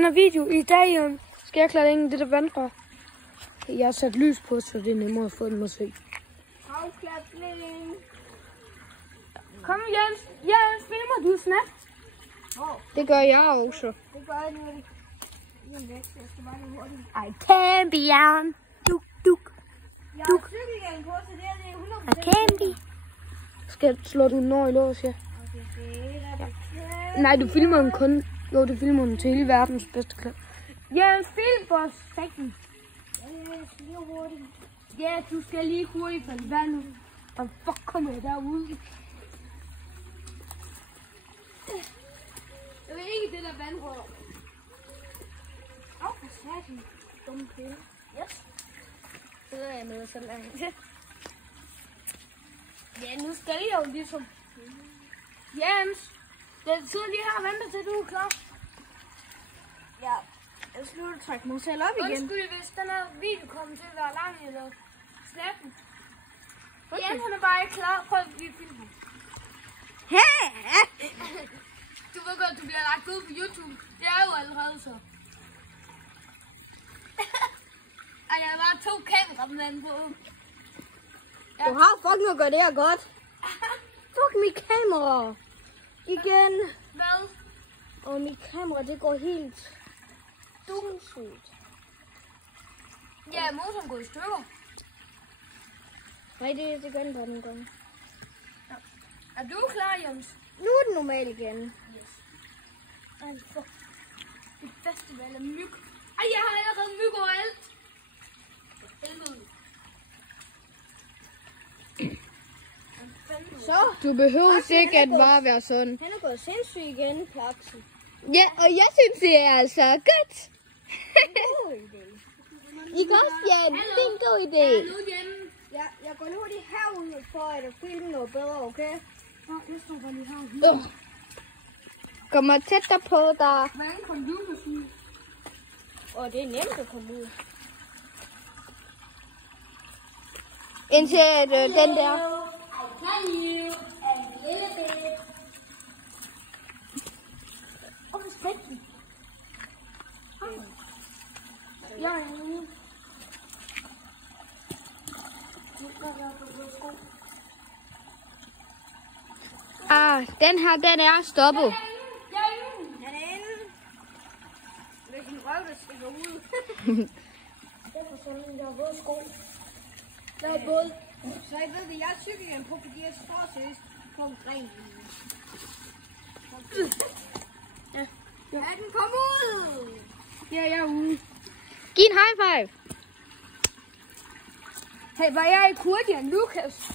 Den video i dag skal jeg klare ind i det der vandrør. Jeg har sat lys på, så det er nemmere at få den at se. Afklapning. Kom Jens. Jens, filmer du snart? Det gør jeg også. Det gør jeg nu. Jeg skal bare lige hurtigt. I can be on. Duk, duk. Jeg har cykelhjelm på, så det er 100%. I can be. Skal slå du når i lås, ja? Nej, du filmer den kun. Jo, du filmer den til hele verdens bedste klap. Jens, film for sækken. Jeg skal lige hurtigt. Ja, du skal lige hurtigt for vandet. Og fuck kommer jeg derude? Jeg ved ikke det der vandrør. Åh, for satan. Dumme pille. Yes. Så er jeg med så langt. Ja, nu skal jeg jo ligesom. Jens, den sidder lige her og venter til, du er klar. Ja, jeg skal nu trække mig selv op igen. Undskyld, hvis den her video kommer til at være lang eller snappen. Jens, han er bare ikke klar for at vi filmer. Du ved godt, du bliver lagt ud på YouTube. Det er jo allerede så. Ej, jeg har bare 2 kameramænd på. Du har fucking at gøre det her godt. Fuck mit kamera. Igen. Hvad? Og mit kamera, det går helt sindssygt. Ja, motoren går i stykker. Nej, det gør den bare nogle gange. Ja. Er du klar, Jens? Nu er den normal igen. Yes. Ej, fuck. Det er festival af myg. Ej, jeg har allerede myg overalt. Helvede. Så. Du behøver ikke at bare være sådan. Han er gået sindssyg igen, Plaksen. Ja, og jeg synes, det er altså godt. God idé. Ikke også, Jan? Det er en god idé. Nu hjemme. Ja, jeg går nu lige herud for at filme noget bedre, okay? Nå, jeg står bare lige her. Kommer tættere på dig. Hvordan kom du måske? Og det er nemt at komme ud. Indtil den der. Can you a little bit? Oh, it's sticky. Ja, Den her, den er stoppet. Han er inde. Med sin røv, der stikker ud. Derfor sådan en der våd sko. Der er båd. Så jeg ved, at jeg er cykelhjelm på, fordi jeg står seriøst på en gren. Ja, den kom ud! Ja, jeg er ude. Giv en high five. Hey, var jeg ikke hurtigere end Lukas?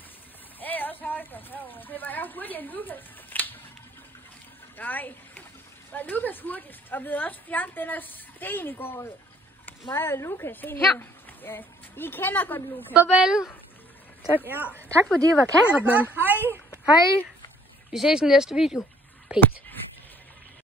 Ja, jeg er også højt herovre. Hey, var jeg hurtigere end Lukas? Nej. Var Lukas hurtigst? Og vi har også fjernet den her sten i går. Mig og Lukas. Her. Ja. I kender godt Lukas. Farvel. Tak. Ja. Tak fordi I var kameramand. Hej. Hej. Vi ses i næste video. Peace.